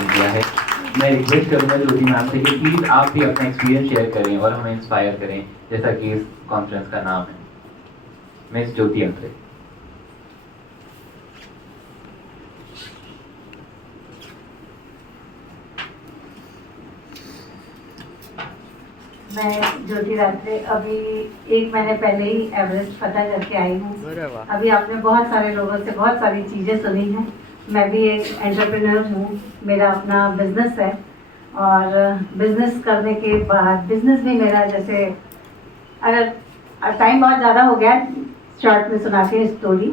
Participate किया है। मैं रिक्वेस्ट करूंगा ज्योति मैम से कि प्लीज़ आप भी अपना एक्सपीरियंस शेयर करें और हमें इंस्पायर करें, जैसा कि इस कॉन्फ्रेंस का नाम है। मिस ज्योति अत्रे। मैं ज्योति रात्रे अभी 1 महीने पहले ही एवरेस्ट फतह करके आई हूँ। अभी आपने बहुत सारे लोगों से बहुत सारी चीज़ें सुनी हैं। मैं भी एक एंटरप्रेन्योर हूँ, मेरा अपना बिजनेस है और बिजनेस करने के बाद बिजनेस भी मेरा जैसे, अगर टाइम बहुत ज़्यादा हो गया शॉर्ट में सुनाती हूँ स्टोरी।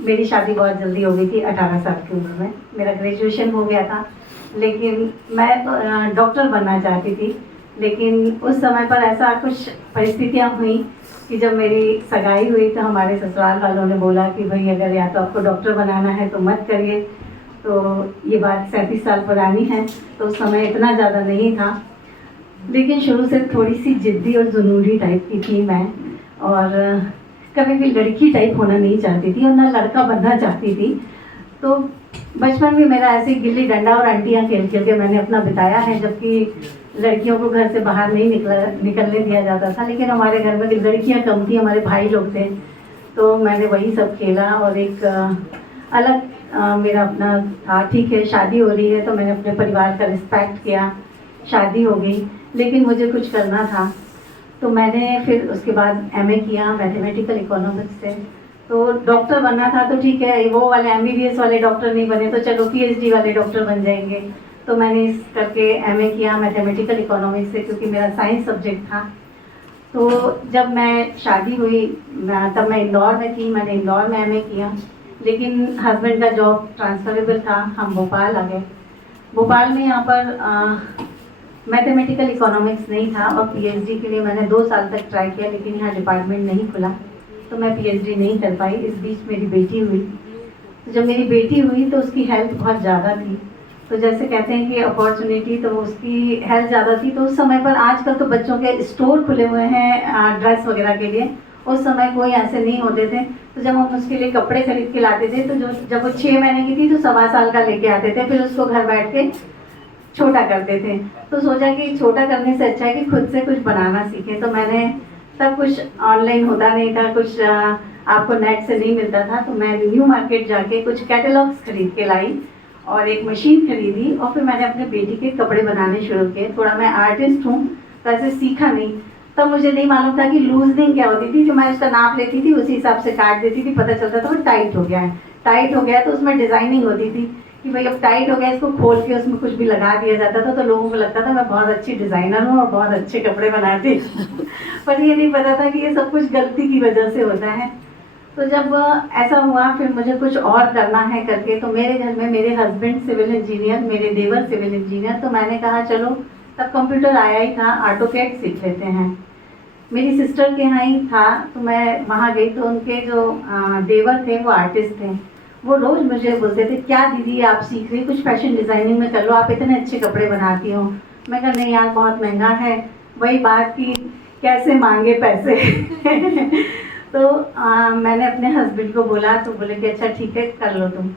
मेरी शादी बहुत जल्दी हो गई थी 18 साल की उम्र में। मेरा ग्रेजुएशन हो गया था, लेकिन मैं डॉक्टर बनना चाहती थी। लेकिन उस समय पर ऐसा कुछ परिस्थितियाँ हुई कि जब मेरी सगाई हुई तो हमारे ससुराल वालों ने बोला कि भाई अगर या तो आपको डॉक्टर बनाना है तो मत करिए। तो ये बात 37 साल पुरानी है, तो उस समय इतना ज़्यादा नहीं था, लेकिन शुरू से थोड़ी सी जिद्दी और जुनूनी टाइप की थी मैं, और कभी भी लड़की टाइप होना नहीं चाहती थी और ना लड़का बनना चाहती थी। तो बचपन में मेरा ऐसे गिल्ली डंडा और आंटियाँ खेल खेल के मैंने अपना बिताया है, जबकि लड़कियों को घर से बाहर नहीं निकलने दिया जाता था। लेकिन हमारे घर में लड़कियाँ कम थी, हमारे भाई लोग थे, तो मैंने वही सब खेला। और एक अलग मेरा अपना था, ठीक है शादी हो रही है तो मैंने अपने परिवार का रिस्पेक्ट किया, शादी हो गई, लेकिन मुझे कुछ करना था। तो मैंने फिर उसके बाद एमए किया मैथमेटिकल इकोनॉमिक्स से। तो डॉक्टर बनना था तो ठीक है, वो वाले एमबीबीएस वाले डॉक्टर नहीं बने तो चलो पीएचडी वाले डॉक्टर बन जाएंगे। तो मैंने इस करके एमए किया मैथमेटिकल इकोनॉमिक्स से, क्योंकि मेरा साइंस सब्जेक्ट था। तो जब मैं शादी हुई तब मैं इंदौर में थी, मैंने इंदौर में एमए किया, लेकिन हस्बैंड का जॉब ट्रांसफरेबल था, हम भोपाल आ गए। भोपाल में यहाँ पर मैथमेटिकल इकोनॉमिक्स नहीं था और पीएचडी के लिए मैंने 2 साल तक ट्राई किया, लेकिन यहाँ डिपार्टमेंट नहीं खुला तो मैं पीएचडी नहीं कर पाई। इस बीच मेरी बेटी हुई। तो जब मेरी बेटी हुई तो उसकी हेल्थ बहुत ज़्यादा थी, तो जैसे कहते हैं कि अपॉर्चुनिटी, तो उसकी हेल्थ ज़्यादा थी। तो उस समय पर, आजकल तो बच्चों के स्टोर खुले हुए हैं ड्रेस वगैरह के लिए, उस समय कोई ऐसे नहीं होते थे। तो जब हम उसके लिए कपड़े खरीद के लाते थे तो जब वो 6 महीने की थी तो 1.25 साल का लेके आते थे, फिर उसको घर बैठ के छोटा करते थे। तो सोचा कि छोटा करने से अच्छा है कि खुद से कुछ बनाना सीखें। तो मैंने, सब कुछ ऑनलाइन होता नहीं था, कुछ आपको नेट से नहीं मिलता था, तो मैं न्यू मार्केट जाके कुछ कैटलॉग्स खरीद के लाई और एक मशीन खरीदी और फिर मैंने अपने बेटी के कपड़े बनाने शुरू किए। थोड़ा मैं आर्टिस्ट हूँ तो ऐसे सीखा नहीं, तब मुझे नहीं मालूम था कि लूजनिंग क्या होती थी। जो मैं उसका नाप लेती थी उसी हिसाब से काट देती थी, पता चलता था वो टाइट हो गया है। टाइट हो गया तो उसमें डिज़ाइनिंग होती थी कि भाई अब टाइट हो गया, इसको खोल के उसमें कुछ भी लगा दिया जाता था, तो लोगों को लगता था मैं बहुत अच्छी डिज़ाइनर हूँ और बहुत अच्छे कपड़े बनाती हूँ। पर ये नहीं पता था कि ये सब कुछ गलती की वजह से होता है। तो जब ऐसा हुआ, फिर मुझे कुछ और करना है करके, तो मेरे घर में मेरे हस्बैंड सिविल इंजीनियर, मेरे देवर सिविल इंजीनियर, तो मैंने कहा चलो, तब कंप्यूटर आया ही था, ऑटोकैड सीख लेते हैं। मेरी सिस्टर के यहाँ ही था तो मैं वहाँ गई, तो उनके जो देवर थे वो आर्टिस्ट थे। वो रोज़ मुझे बोलते थे क्या दीदी आप सीख रही, कुछ फैशन डिज़ाइनिंग में कर लो, आप इतने अच्छे कपड़े बनाती हो। मैं कहा नहीं यार बहुत महंगा है, वही बात की कैसे मांगे पैसे। तो मैंने अपने हस्बैंड को बोला, तो बोले कि अच्छा ठीक है कर लो तुम।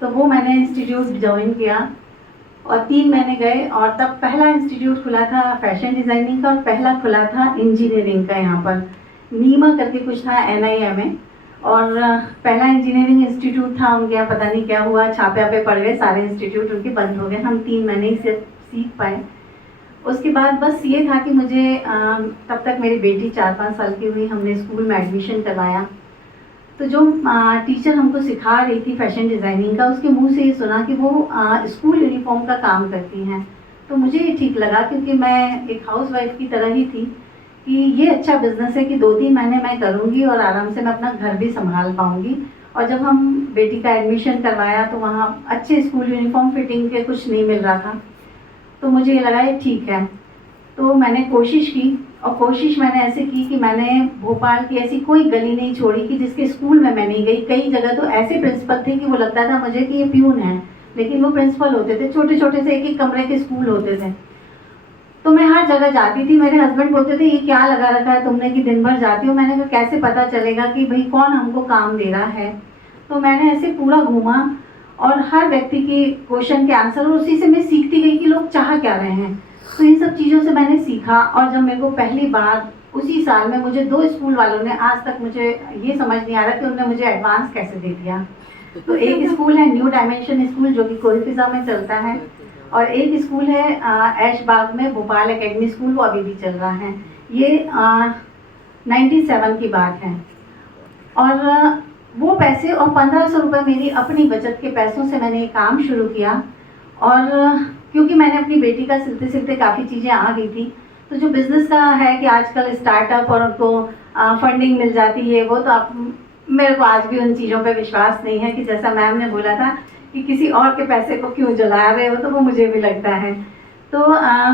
तो वो मैंने इंस्टीट्यूट ज्वाइन किया और 3 महीने गए, और तब पहला इंस्टीट्यूट खुला था फैशन डिज़ाइनिंग का और पहला खुला था इंजीनियरिंग का, यहाँ पर नीमा करके कुछ था NIM में। और पहला इंजीनियरिंग इंस्टीट्यूट था उनके यहाँ, पता नहीं क्या हुआ, छापे आपे पड़ गए, सारे इंस्टीट्यूट उनके बंद हो गए, हम 3 महीने ही सिर्फ सीख पाए। उसके बाद बस ये था कि मुझे तब तक मेरी बेटी 4-5 साल की हुई, हमने स्कूल में एडमिशन करवाया। तो जो टीचर हमको सिखा रही थी फैशन डिज़ाइनिंग का, उसके मुंह से ये सुना कि वो स्कूल यूनिफॉर्म का काम करती हैं। तो मुझे ये ठीक लगा, क्योंकि मैं एक हाउसवाइफ की तरह ही थी कि ये अच्छा बिजनेस है कि 2-3 महीने मैं करूँगी और आराम से मैं अपना घर भी संभाल पाऊँगी। और जब हम बेटी का एडमिशन करवाया तो वहाँ अच्छे स्कूल यूनिफॉर्म फिटिंग के कुछ नहीं मिल रहा था, तो मुझे ये लगा ये ठीक है। तो मैंने कोशिश की, और कोशिश मैंने ऐसे की कि मैंने भोपाल की ऐसी कोई गली नहीं छोड़ी कि जिसके स्कूल में मैं नहीं गई। कई जगह तो ऐसे प्रिंसिपल थे कि वो लगता था मुझे कि ये प्यून है, लेकिन वो प्रिंसिपल होते थे, छोटे छोटे से 1-1 कमरे के स्कूल होते थे। तो मैं हर जगह जाती थी। मेरे हस्बैंड बोलते थे ये क्या लगा रखा है तुमने कि दिन भर जाती हो। मैंने कहा कैसे पता चलेगा कि भाई कौन हमको काम दे रहा है। तो मैंने ऐसे पूरा घूमा और हर व्यक्ति की क्वेश्चन के आंसर, और उसी से मैं सीखती गई कि लोग चाह क्या रहे हैं। तो इन सब चीज़ों से मैंने सीखा। और जब मेरे को पहली बार उसी साल में मुझे 2 स्कूल वालों ने, आज तक मुझे ये समझ नहीं आ रहा कि उन्होंने मुझे एडवांस कैसे दे दिया। तो एक स्कूल है न्यू डायमेंशन स्कूल जो कि कोलफिजा में चलता है, और एक स्कूल है ऐशबाग में भोपाल एकेडमी स्कूल, वो अभी भी चल रहा है। ये 97 की बात है। और वो पैसे और 1500 रुपये मेरी अपनी बचत के पैसों से मैंने ये काम शुरू किया। और क्योंकि मैंने अपनी बेटी का सिलते सिलते काफ़ी चीज़ें आ गई थी, तो जो बिज़नेस का है कि आजकल स्टार्टअप और उनको फंडिंग मिल जाती है, वो तो आप, मेरे को आज भी उन चीज़ों पे विश्वास नहीं है कि जैसा मैम ने बोला था कि किसी और के पैसे को क्यों जला रहे हो, तो वो मुझे भी लगता है। तो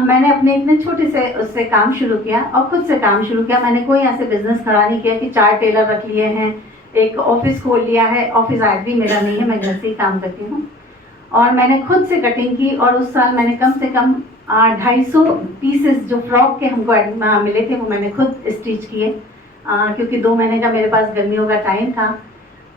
मैंने अपने इतने छोटे से उससे काम शुरू किया और खुद से काम शुरू किया। मैंने कोई ऐसे बिजनेस खड़ा नहीं किया कि 4 टेलर रख लिए हैं, एक ऑफिस खोल लिया है। ऑफिस आज भी मेरा नहीं है, मैं घर से ही काम करती हूँ। और मैंने खुद से कटिंग की, और उस साल मैंने कम से कम 250 पीसेस जो फ्रॉक के हमको मिले थे वो मैंने खुद स्टिच किए, क्योंकि 2 महीने का मेरे पास गर्मियों का टाइम था।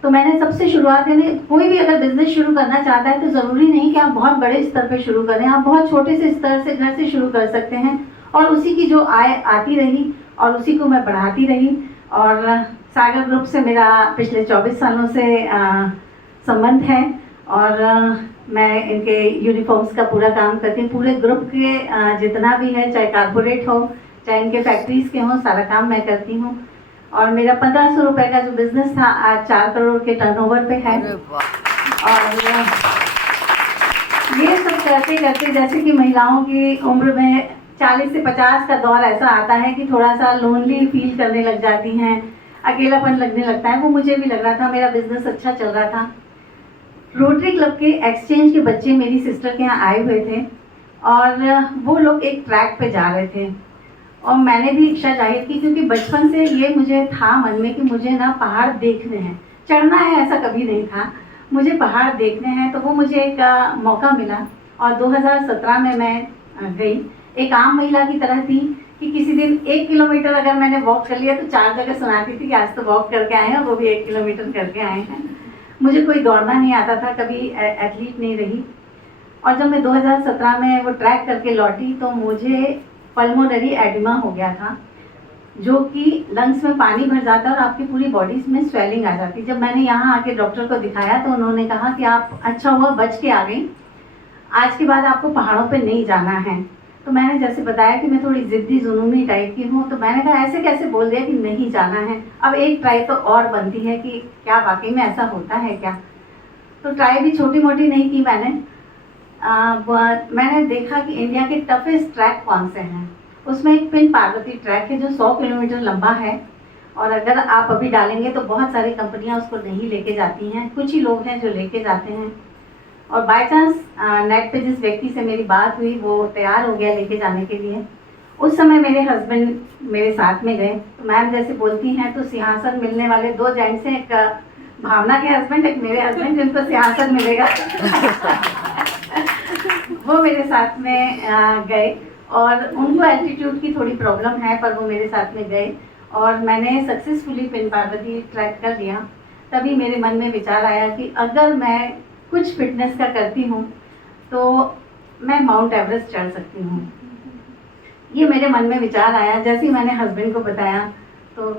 तो मैंने सबसे शुरुआत, यानी कोई भी अगर बिजनेस शुरू करना चाहता है तो ज़रूरी नहीं कि आप बहुत बड़े स्तर पे शुरू करें, आप बहुत छोटे से स्तर से घर से शुरू कर सकते हैं। और उसी की जो आय आती रही और उसी को मैं बढ़ाती रही। और सागर ग्रुप से मेरा पिछले 24 सालों से संबंध है, और मैं इनके यूनिफॉर्म्स का पूरा काम करती हूँ। पूरे ग्रुप के जितना भी है, चाहे कारपोरेट हो चाहे इनके फैक्ट्रीज़ के हों, सारा काम मैं करती हूँ। और मेरा 1500 रुपये का जो बिज़नेस था आज 4 करोड़ के टर्नओवर पे है। और ये सब करते करते, जैसे कि महिलाओं की उम्र में 40 से 50 का दौर ऐसा आता है कि थोड़ा सा लोनली फील करने लग जाती हैं, अकेलापन लगने लगता है। वो मुझे भी लग रहा था। मेरा बिजनेस अच्छा चल रहा था। रोटरी क्लब के एक्सचेंज के बच्चे मेरी सिस्टर के यहाँ आए हुए थे, और वो लोग एक ट्रैक पे जा रहे थे। और मैंने भी इच्छा जाहिर की, क्योंकि बचपन से ये मुझे था मन में कि मुझे ना पहाड़ देखने हैं, चढ़ना है ऐसा कभी नहीं था, मुझे पहाड़ देखने हैं। तो वो मुझे एक मौका मिला, और 2017 में मैं गई। एक आम महिला की तरह थी कि किसी दिन 1 किलोमीटर अगर मैंने वॉक कर लिया तो 4 जगह सुनाती थी कि आज तो वॉक करके आए हैं, वो भी 1 किलोमीटर करके आए हैं। मुझे कोई दौड़ना नहीं आता था, कभी एथलीट नहीं रही। और जब मैं 2017 में वो ट्रैक करके लौटी तो मुझे पल्मोनरी एडिमा हो गया था, जो कि लंग्स में पानी भर जाता है और आपकी पूरी बॉडी में स्वेलिंग आ जाती। जब मैंने यहाँ आके डॉक्टर को दिखाया तो उन्होंने कहा कि आप अच्छा हुआ बच के आ गई, आज के बाद आपको पहाड़ों पे नहीं जाना है। तो मैंने जैसे बताया कि मैं थोड़ी ज़िद्दी जुनूनी टाइप की हूँ, तो मैंने कहा ऐसे कैसे बोल दिया कि नहीं जाना है। अब एक ट्राई तो और बनती है कि क्या वाकई में ऐसा होता है क्या। तो ट्राई भी छोटी मोटी नहीं की मैंने। मैंने देखा कि इंडिया के टफेस्ट ट्रैक कौन से हैं। उसमें एक पिन पार्वती ट्रैक है जो 100 किलोमीटर लंबा है, और अगर आप अभी डालेंगे तो बहुत सारी कंपनियां उसको नहीं लेके जाती हैं, कुछ ही लोग हैं जो लेके जाते हैं। और बाय चांस नेट पे जिस व्यक्ति से मेरी बात हुई वो तैयार हो गया लेके जाने के लिए। उस समय मेरे हस्बैंड मेरे साथ में गए। तो मैम जैसे बोलती हैं तो सिंहासन मिलने वाले 2 जेंट्स हैं, एक भावना के हस्बैंड, एक मेरे हस्बैंड, जिनको सिंहासन मिलेगा। वो मेरे साथ में गए, और उनको एल्टीट्यूड की थोड़ी प्रॉब्लम है, पर वो मेरे साथ में गए और मैंने सक्सेसफुली पिन पार्वती ट्रैक कर लिया। तभी मेरे मन में विचार आया कि अगर मैं कुछ फिटनेस का करती हूँ तो मैं माउंट एवरेस्ट चढ़ सकती हूँ। ये मेरे मन में विचार आया। जैसे ही मैंने हस्बैंड को बताया तो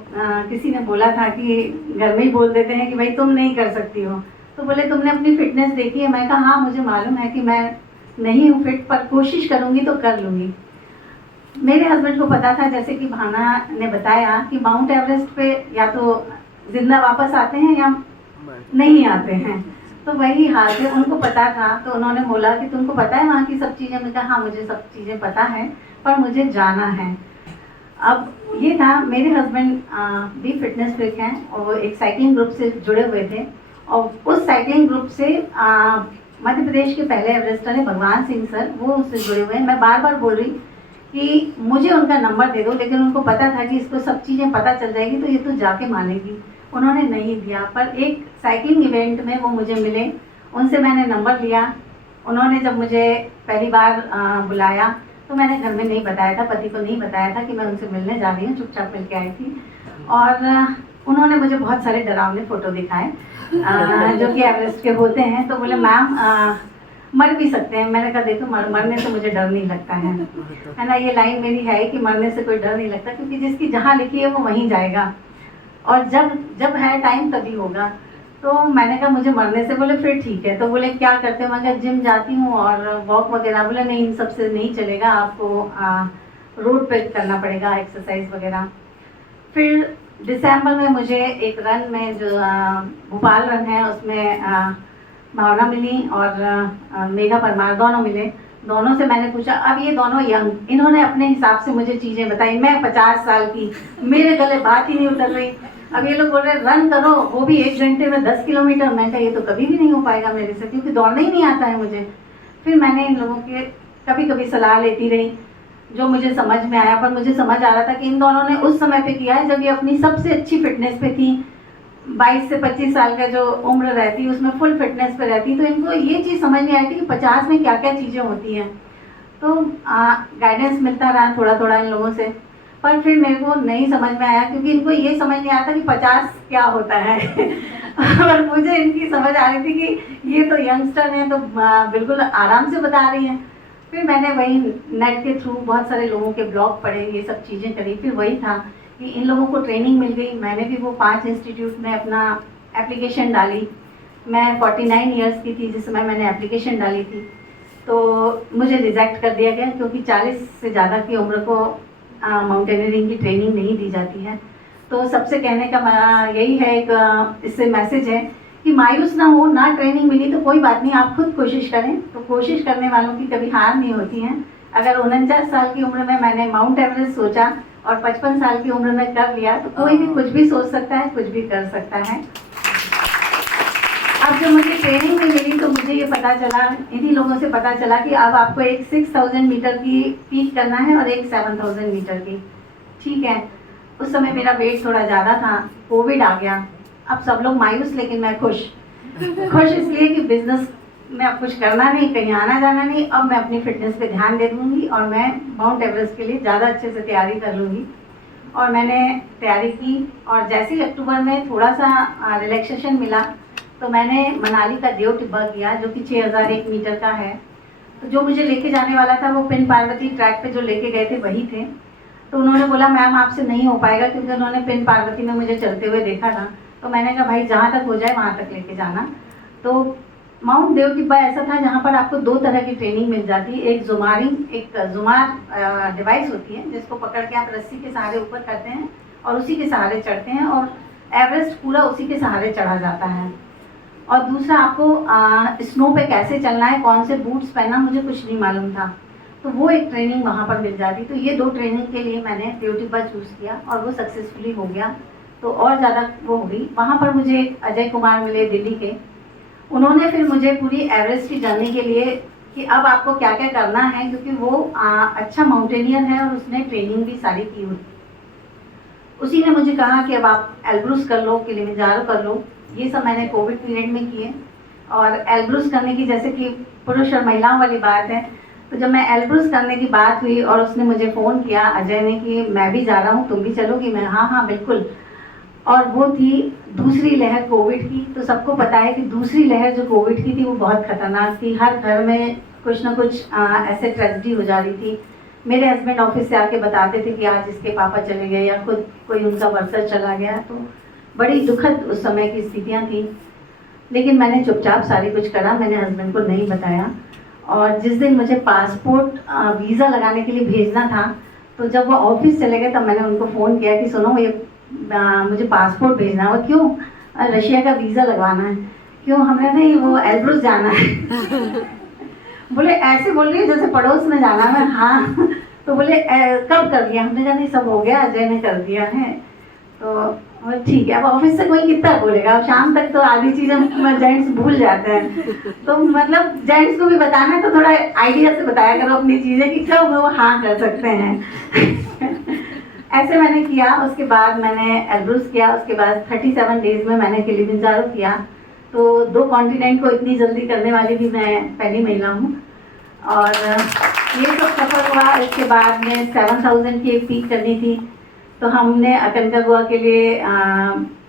किसी ने बोला था कि घर में ही बोल देते हैं कि भाई तुम नहीं कर सकती हो, तो बोले तुमने अपनी फिटनेस देखी है? मैं कहा हाँ मुझे मालूम है कि मैं नहीं हूँ फिट, पर कोशिश करूँगी तो कर लूँगी। मेरे हस्बैंड को पता था, जैसे कि भावना ने बताया, कि माउंट एवरेस्ट पे या तो जिंदा वापस आते हैं या नहीं आते हैं। तो वही हाल है, उनको पता था। तो उन्होंने बोला कि तुमको पता है वहाँ की सब चीज़ें? मैं कहा हाँ मुझे सब चीज़ें पता है, पर मुझे जाना है। अब ये था, मेरे हस्बैंड भी फिटनेस फ्रीक हैं और वो एक साइकिलिंग ग्रुप से जुड़े हुए थे, और उस साइकिलिंग ग्रुप से मध्य प्रदेश के पहले एवरेस्टर हैं भगवान सिंह सर, वो उससे जुड़े हुए हैं। मैं बार बार बोल रही कि मुझे उनका नंबर दे दो, लेकिन उनको पता था कि इसको सब चीज़ें पता चल जाएगी तो ये तो जाके मानेगी। उन्होंने नहीं दिया, पर एक साइकिलिंग इवेंट में वो मुझे मिले, उनसे मैंने नंबर लिया। उन्होंने जब मुझे पहली बार बुलाया तो मैंने घर में नहीं बताया था, पति को नहीं बताया था कि मैं उनसे मिलने जा रही हूँ, चुपचाप मिल के आई थी। और उन्होंने मुझे बहुत सारे डरावने फ़ोटो दिखाए जो कि एवरेस्ट के होते हैं। तो बोले मैम मर भी सकते हैं। मैंने कहा देखो मरने से मुझे डर नहीं लगता है ना। ये लाइन मेरी है कि मरने से कोई डर नहीं लगता, क्योंकि जिसकी जहाँ लिखी है वो वहीं जाएगा, और जब जब है टाइम तभी होगा। तो मैंने कहा मुझे मरने से, बोले फिर ठीक है। तो बोले क्या करते हो? मैं कहा जिम जाती हूँ और वॉक वगैरह। बोले नहीं, इन सब से नहीं चलेगा, आपको रोड पे करना पड़ेगा एक्सरसाइज वगैरह। फिर दिसंबर में मुझे एक रन में जो भोपाल रन है उसमें भावना मिली और मेघा परमार, दोनों मिले। दोनों से मैंने पूछा, अब ये दोनों यंग, इन्होंने अपने हिसाब से मुझे चीज़ें बताई। मैं 50 साल की, मेरे गले बात ही नहीं उतर रही। अब ये लोग बोल रहे रन करो, वो भी 1 घंटे में 10 किलोमीटर। मैं कहा ये तो कभी भी नहीं हो पाएगा मेरे से, क्योंकि दौड़ना ही नहीं आता है मुझे। फिर मैंने इन लोगों के कभी कभी सलाह लेती रही, जो मुझे समझ में आया। पर मुझे समझ आ रहा था कि इन दोनों ने उस समय पे किया है जब ये अपनी सबसे अच्छी फिटनेस पे थी। 22 से 25 साल का जो उम्र रहती उसमें फुल फिटनेस पे रहती, तो इनको ये चीज़ समझ नहीं आई थी कि 50 में क्या क्या चीज़ें होती हैं। तो गाइडेंस मिलता रहा थोड़ा थोड़ा इन लोगों से। पर फिर मेरे को नहीं समझ में आया, क्योंकि इनको ये समझ नहीं आता कि 50 क्या होता है और मुझे इनकी समझ आ रही थी कि ये तो यंगस्टर हैं, तो बिल्कुल आराम से बता रही हैं। फिर मैंने वही नेट के थ्रू बहुत सारे लोगों के ब्लॉग पढ़े, ये सब चीज़ें करी। फिर वही था कि इन लोगों को ट्रेनिंग मिल गई। मैंने भी वो 5 इंस्टीट्यूट में अपना एप्लीकेशन डाली। मैं 49 ईयर्स की थी जिस समय मैंने एप्लीकेशन डाली थी, तो मुझे रिजेक्ट कर दिया गया, क्योंकि 40 से ज़्यादा की उम्र को माउंटेनियरिंग की ट्रेनिंग नहीं दी जाती है। तो सबसे कहने का यही है, एक इससे मैसेज है कि मायूस ना हो, ना ट्रेनिंग मिली तो कोई बात नहीं, आप खुद कोशिश करें। तो कोशिश करने वालों की कभी हार नहीं होती है। अगर 49 साल की उम्र में मैंने माउंट एवरेस्ट सोचा और 55 साल की उम्र में कर लिया, तो कोई भी कुछ भी सोच सकता है, कुछ भी कर सकता है। अब जब मुझे ट्रेनिंग में मिली तो मुझे ये पता चला, इन्हीं लोगों से पता चला कि अब आपको एक 6000 मीटर की पीक करना है और एक 7000 मीटर की। ठीक है, उस समय मेरा वेट थोड़ा ज़्यादा था, कोविड आ गया। अब सब लोग मायूस, लेकिन मैं खुश इसलिए कि बिजनेस में अब कुछ करना नहीं, कहीं आना जाना नहीं। अब मैं अपनी फिटनेस पे ध्यान दे दूँगी और मैं माउंट एवरेस्ट के लिए ज़्यादा अच्छे से तैयारी कर लूँगी। और मैंने तैयारी की, और जैसे ही अक्टूबर में थोड़ा सा रिलैक्सेशन मिला तो मैंने मनाली का देव टिब्बा किया, जो कि 6001 मीटर का है। तो जो मुझे लेके जाने वाला था वो पिन पार्वती ट्रैक पे जो लेके गए थे वही थे। तो उन्होंने बोला मैम आपसे नहीं हो पाएगा, क्योंकि उन्होंने पिन पार्वती में मुझे चलते हुए देखा था। तो मैंने कहा भाई जहाँ तक हो जाए वहाँ तक लेके जाना। तो माउंट देव टिब्बा ऐसा था जहाँ पर आपको 2 तरह की ट्रेनिंग मिल जाती है। एक जुमार डिवाइस होती है, जिसको पकड़ के आप रस्सी के सहारे ऊपर करते हैं और उसी के सहारे चढ़ते हैं, और एवरेस्ट पूरा उसी के सहारे चढ़ा जाता है। और दूसरा आपको स्नो पे कैसे चलना है, कौन से बूट्स पहनना, मुझे कुछ नहीं मालूम था। तो वो एक ट्रेनिंग वहाँ पर मिल जाती। तो ये 2 ट्रेनिंग के लिए मैंने देव टिब्बा चूज़ किया और वो सक्सेसफुली हो गया। तो और ज़्यादा वो हो गई। वहाँ पर मुझे अजय कुमार मिले दिल्ली के, उन्होंने फिर मुझे पूरी एवरेस्ट की जर्नी के लिए कि अब आपको क्या क्या करना है, क्योंकि वो अच्छा माउंटेनियर है और उसने ट्रेनिंग भी सारी की हुई। उसी ने मुझे कहा कि अब आप एल्ब्रूस कर लो, किलिमंजारो कर लो। ये सब मैंने कोविड पीरियड में किए। और एल्ब्रूस करने की, जैसे कि पुरुष और महिलाओं वाली बात है, तो जब मैं एल्ब्रूस करने की बात हुई और उसने मुझे फ़ोन किया अजय ने कि मैं भी जा रहा हूँ, तुम भी चलोगी? मैं हाँ बिल्कुल। और वो थी दूसरी लहर कोविड की। तो सबको पता है कि दूसरी लहर जो कोविड की थी वो बहुत खतरनाक थी। हर घर में कुछ ना कुछ ऐसे ट्रेजेडी हो जा रही थी। मेरे हस्बैंड ऑफिस से आके बताते थे कि आज इसके पापा चले गए या खुद कोई उनका वर्कर चला गया। तो बड़ी दुखद उस समय की स्थितियाँ थी। लेकिन मैंने चुपचाप सारी कुछ करा, मैंने हस्बैंड को नहीं बताया। और जिस दिन मुझे पासपोर्ट वीज़ा लगाने के लिए भेजना था, तो जब वो ऑफिस चले गए तब मैंने उनको फ़ोन किया कि सुनो ये मुझे पासपोर्ट भेजना है। वो क्यों? रशिया का वीज़ा लगवाना है। क्यों? हमने नहीं, वो एल्ब्रूस जाना है बोले ऐसे बोल रही है जैसे पड़ोस में जाना है। हाँ तो बोले कब कर दिया? हमने कहा नहीं सब हो गया, अजय ने कर दिया है। तो ठीक है। अब ऑफिस से कोई कितना बोलेगा, अब शाम तक तो आधी चीज़ें जेंट्स भूल जाते हैं। तो मतलब जेंट्स को भी बताना है तो थोड़ा आइडिया से बताया करो अपनी चीज़ें कि कब वो हाँ कर सकते हैं ऐसे मैंने किया। उसके बाद मैंने एल्ब्रूस किया। उसके बाद 37 डेज़ में मैंने किलिमंजारो किया। तो 2 कॉन्टिनेंट को इतनी जल्दी करने वाली भी मैं पहली महिला हूँ। और ये सब सफ़र हुआ। इसके बाद में 7000 की एक पीक करनी थी। तो हमने अकनकागुआ के लिए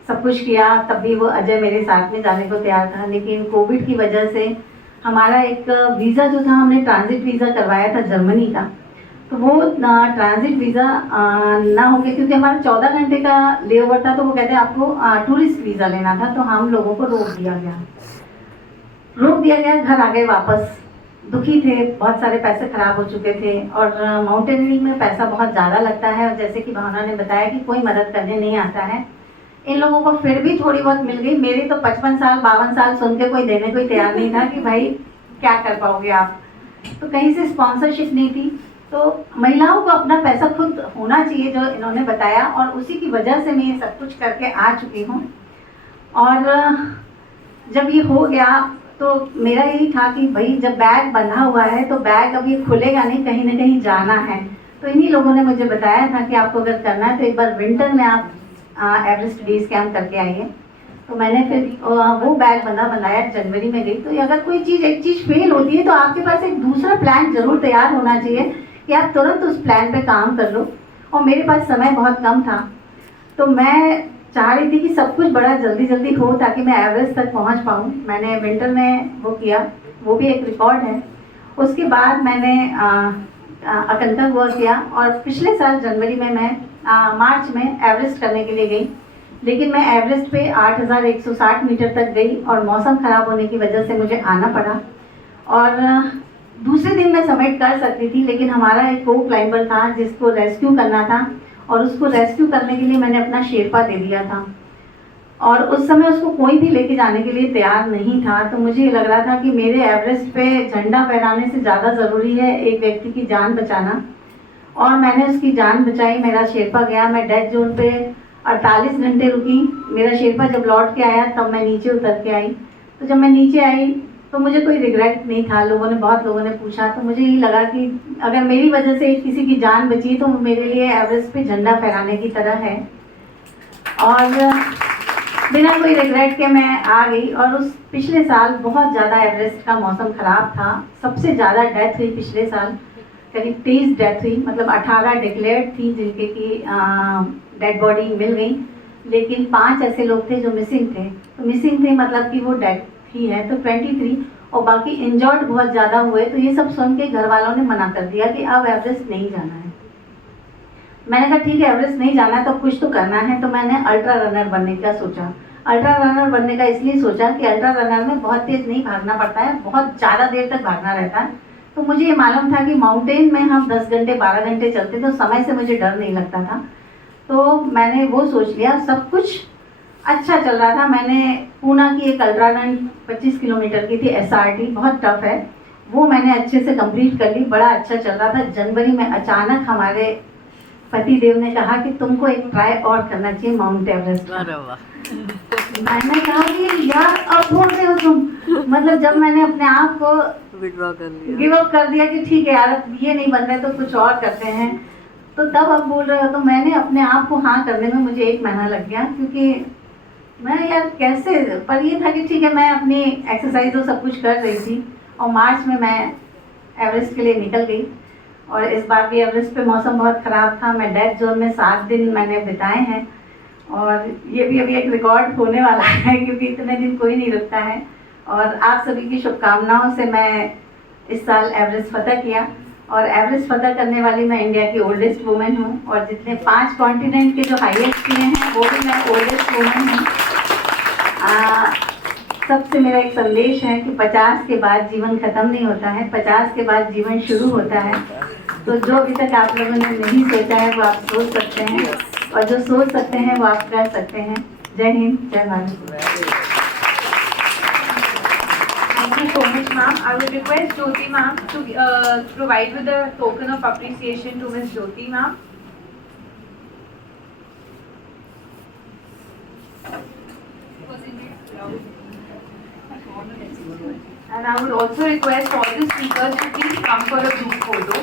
सब कुछ किया। तब भी वो अजय मेरे साथ में जाने को तैयार था, लेकिन कोविड की वजह से हमारा एक वीज़ा जो था, हमने ट्रांजिट वीज़ा करवाया था जर्मनी का, तो वो ट्रांजिट वीज़ा ना हो गया, क्योंकि हमारा 14 घंटे का लेओवर था। तो वो कहते हैं आपको टूरिस्ट वीज़ा लेना था, तो हम लोगों को रोक दिया गया। घर आ गए वापस, दुखी थे, बहुत सारे पैसे खराब हो चुके थे, और माउंटेनियरिंग में पैसा बहुत ज़्यादा लगता है, और जैसे कि भावना ने बताया कि कोई मदद करने नहीं आता है। इन लोगों को फिर भी थोड़ी बहुत मिल गई। मेरे तो 55 साल 52 साल सुन के कोई देने को तैयार नहीं था कि भाई क्या कर पाओगे आप। तो कहीं से स्पॉन्सरशिप नहीं थी। तो महिलाओं को अपना पैसा खुद होना चाहिए, जो इन्होंने बताया, और उसी की वजह से मैं ये सब कुछ करके आ चुकी हूँ। और जब ये हो गया तो मेरा यही था कि भाई जब बैग बंधा हुआ है तो बैग अब ये खुलेगा नहीं, कहीं ना कहीं जाना है। तो इन्हीं लोगों ने मुझे बताया था कि आपको अगर करना है तो एक बार विंटर में आप एवरेस्ट बेस कैंप करके आइए। तो मैंने फिर वो बैग बनाया, जनवरी में गई। तो अगर कोई चीज़ एक चीज़ फेल होती है तो आपके पास एक दूसरा प्लान जरूर तैयार होना चाहिए कि आप तुरंत उस प्लान पे काम कर लो। और मेरे पास समय बहुत कम था, तो मैं चाह रही थी कि सब कुछ बड़ा जल्दी हो ताकि मैं एवरेस्ट तक पहुंच पाऊँ। मैंने विंटर में वो किया, वो भी एक रिकॉर्ड है। उसके बाद मैंने अकनकागुआ किया, और पिछले साल जनवरी में मैं मार्च में एवरेस्ट करने के लिए गई। लेकिन मैं एवरेस्ट पे 8160 मीटर तक गई, और मौसम ख़राब होने की वजह से मुझे आना पड़ा। और दूसरे दिन मैं सबमिट कर सकती थी, लेकिन हमारा एक को क्लाइंबर था जिसको रेस्क्यू करना था, और उसको रेस्क्यू करने के लिए मैंने अपना शेरपा दे दिया था। और उस समय उसको कोई भी लेके जाने के लिए तैयार नहीं था। तो मुझे लग रहा था कि मेरे एवरेस्ट पे झंडा फहराने से ज़्यादा ज़रूरी है एक व्यक्ति की जान बचाना। और मैंने उसकी जान बचाई। मेरा शेरपा गया, मैं डेथ जोन पे 48 घंटे रुकी। मेरा शेरपा जब लौट के आया तब मैं नीचे उतर के आई। तो जब मैं नीचे आई तो मुझे कोई रिग्रेट नहीं था। बहुत लोगों ने पूछा, तो मुझे यही लगा कि अगर मेरी वजह से किसी की जान बची तो मेरे लिए एवरेस्ट पे झंडा फहराने की तरह है। और बिना कोई रिग्रेट के मैं आ गई। और उस पिछले साल बहुत ज़्यादा एवरेस्ट का मौसम ख़राब था। सबसे ज़्यादा डेथ हुई पिछले साल, करीब 23 डेथ हुई। मतलब 18 डिक्लेयर्ड थी जिनके की डेड बॉडी मिल गई, लेकिन 5 ऐसे लोग थे जो मिसिंग थे। तो मिसिंग थे मतलब कि वो डेड ही है, तो 23, और बाकी इंजर्ड बहुत ज़्यादा हुए। तो ये सब सुन के घर वालों ने मना कर दिया कि अब एवरेस्ट नहीं जाना है। मैंने कहा ठीक है, एवरेस्ट नहीं जाना है तो कुछ तो करना है। तो मैंने अल्ट्रा रनर बनने का सोचा। अल्ट्रा रनर बनने का इसलिए सोचा कि अल्ट्रा रनर में बहुत तेज़ नहीं भागना पड़ता है, बहुत ज़्यादा देर तक भागना रहता है। तो मुझे ये मालूम था कि माउंटेन में हम 10 घंटे 12 घंटे चलते, तो समय से मुझे डर नहीं लगता था। तो मैंने वो सोच लिया। सब कुछ अच्छा चल रहा था। मैंने पूना की एक अल्ट्रा रन 25 किलोमीटर की थी, SRT, बहुत टफ है, वो मैंने अच्छे से कंप्लीट कर ली। बड़ा अच्छा चल रहा था। जनवरी में अचानक हमारे पति देव ने कहा कि तुमको एक ट्राई और करना चाहिए माउंट एवरेस्ट। मैंने कहा कि यार अब बोल रहे हो तुम, मतलब जब मैंने अपने आप को गिव अप कर दिया कि ठीक है यार अब ये नहीं बन रहा है तो कुछ और करते हैं, तो तब अब बोल रहे हो। तो मैंने अपने आप को हाँ करने में मुझे 1 महीना लग गया, क्योंकि मैं यार कैसे, पर ये था कि ठीक है मैं अपनी एक्सरसाइज तो सब कुछ कर रही थी। और मार्च में मैं एवरेस्ट के लिए निकल गई। और इस बार भी एवरेस्ट पे मौसम बहुत ख़राब था। मैं डेथ जोन में 7 दिन मैंने बिताए हैं, और ये भी अभी एक रिकॉर्ड होने वाला है, क्योंकि इतने दिन कोई नहीं रुकता है। और आप सभी की शुभकामनाओं से मैं इस साल एवरेस्ट फतह किया। और एवरेस्ट फतह करने वाली मैं इंडिया की ओल्डेस्ट वुमेन हूँ, और जितने 5 कॉन्टिनेंट के जो हाईएस्ट किए हैं वो भी मैं ओल्डेस्ट वुमेन हूँ। सबसे मेरा एक संदेश है कि 50 के बाद जीवन ख़त्म नहीं होता है, 50 के बाद जीवन शुरू होता है। तो जो अभी तक आप लोगों ने नहीं सोचा है वो आप सोच सकते हैं, और जो सोच सकते हैं वो आप कर सकते हैं। जय हिंद, जय Bharat. Thank you so much, ma'am. I would request Jyoti ma'am to provide with a token of appreciation to Miss Jyoti ma'am. And I would also request all the speakers to please come for a group photo.